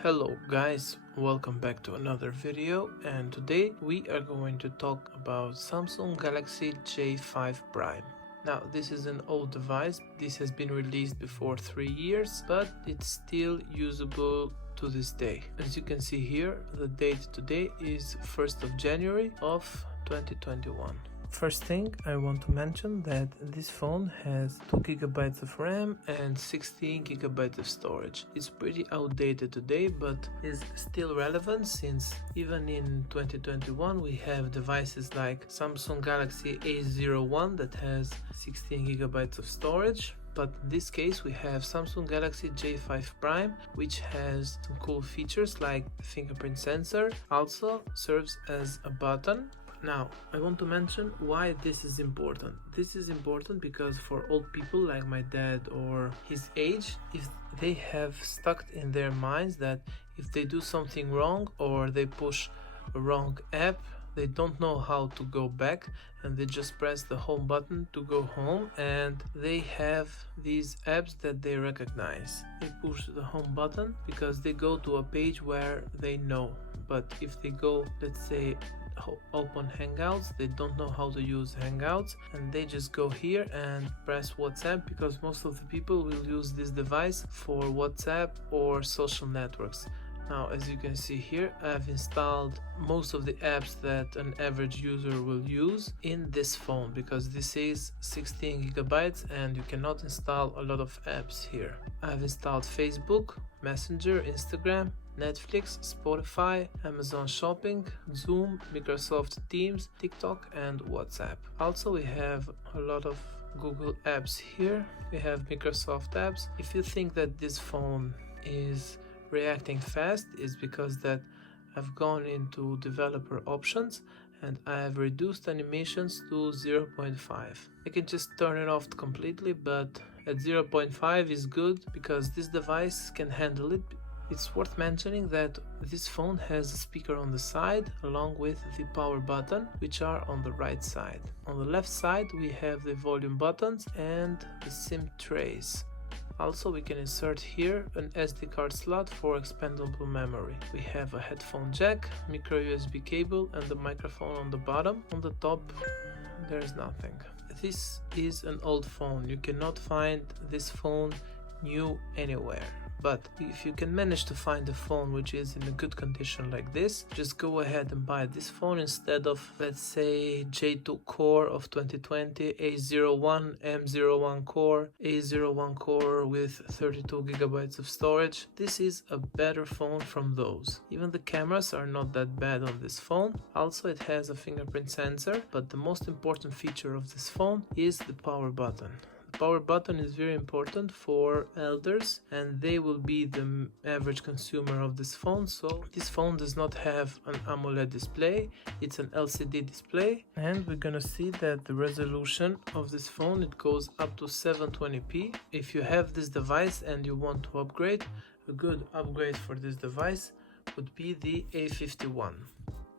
Hello guys, welcome back to another video, and today we are going to talk about Samsung Galaxy J5 Prime. Now this is an old device. This has been released before 3 years, but it's still usable to this day. As you can see here, the date today is 1st of January of 2021. First thing I want to mention that this phone has 2 GB of RAM and 16 GB of storage. It's pretty outdated today, but is still relevant since even in 2021 we have devices like Samsung Galaxy A01 that has 16 GB of storage. But in this case we have Samsung Galaxy J5 Prime, which has some cool features like fingerprint sensor, also serves as a button. Now, I want to mention why this is important. This is important because for old people like my dad or his age, if they have stuck in their minds that if they do something wrong or they push a wrong app, they don't know how to go back and they just press the home button to go home, and they have these apps that they recognize. They push the home button because they go to a page where they know. But if they go, let's say, open Hangouts, they don't know how to use Hangouts and they just go here and press WhatsApp, because most of the people will use this device for WhatsApp or social networks. Now, as you can see here, I've installed most of the apps that an average user will use in this phone, because this is 16 GB and you cannot install a lot of apps here. I've installed Facebook, Messenger, Instagram, Netflix, Spotify, Amazon Shopping, Zoom, Microsoft Teams, TikTok and WhatsApp. Also we have a lot of Google apps here. We have Microsoft apps. If you think that this phone is reacting fast, is because that I've gone into developer options and I have reduced animations to 0.5. I can just turn it off completely, but at 0.5 is good because this device can handle it. It's worth mentioning that this phone has a speaker on the side along with the power button, which are on the right side. On the left side we have the volume buttons and the SIM trays. Also we can insert here an SD card slot for expandable memory. We have a headphone jack, micro USB cable and the microphone on the bottom. On the top there's nothing. This is an old phone. You cannot find this phone new anywhere. But if you can manage to find a phone which is in a good condition like this, just go ahead and buy this phone instead of, let's say, J2 Core of 2020, A01, M01 Core, A01 Core with 32 GB of storage. This is a better phone from those. Even the cameras are not that bad on this phone. Also it has a fingerprint sensor, but the most important feature of this phone is the power button. Power button is very important for elders and they will be the average consumer of this phone. So this phone does not have an AMOLED display, it's an LCD display, and we're gonna see that the resolution of this phone, it goes up to 720p. If you have this device and you want to upgrade, a good upgrade for this device would be the A51.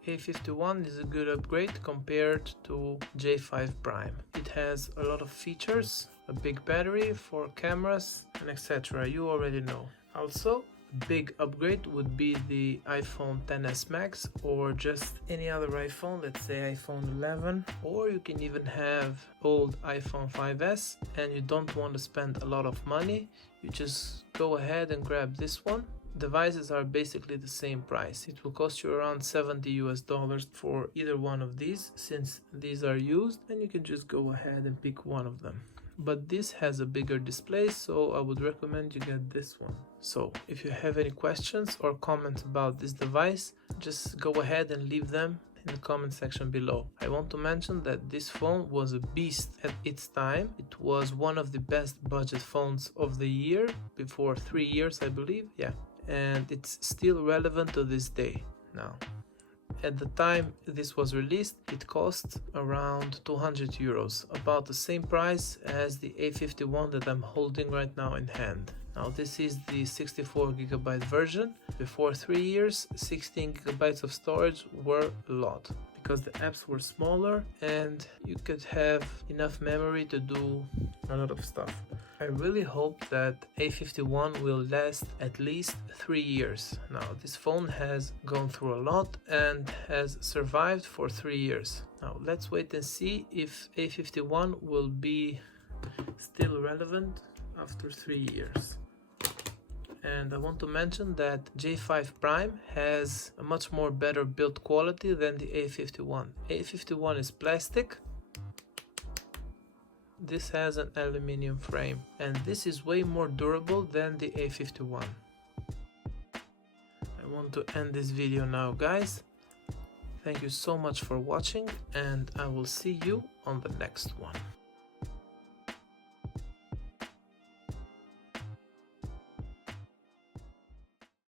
A51 is a good upgrade compared to J5 Prime. It has a lot of features, a big battery for cameras and etc. You already know. Also, a big upgrade would be the iPhone XS Max or just any other iPhone, let's say iPhone 11, or you can even have old iPhone 5S and you don't want to spend a lot of money, you just go ahead and grab this one. Devices are basically the same price. It will cost you around $70 for either one of these, since these are used, and you can just go ahead and pick one of them. But this has a bigger display, so I would recommend you get this one. So if you have any questions or comments about this device, just go ahead and leave them in the comment section below. I want to mention that this phone was a beast at its time. It was one of the best budget phones of the year, before 3 years I believe, yeah. And it's still relevant to this day. Now, at the time this was released, it cost around 200 euros, about the same price as the A51 that I'm holding right now in hand. Now this is the 64 GB version. Before 3 years, 16 GB of storage were a lot, because the apps were smaller and you could have enough memory to do a lot of stuff. I really hope that A51 will last at least 3 years. Now, this phone has gone through a lot and has survived for 3 years. Now, let's wait and see if A51 will be still relevant after 3 years. And I want to mention that J5 Prime has a much more better build quality than the A51. A51 is plastic. This has an aluminium frame, and this is way more durable than the A51. I want to end this video now, guys. Thank you so much for watching, and I will see you on the next one.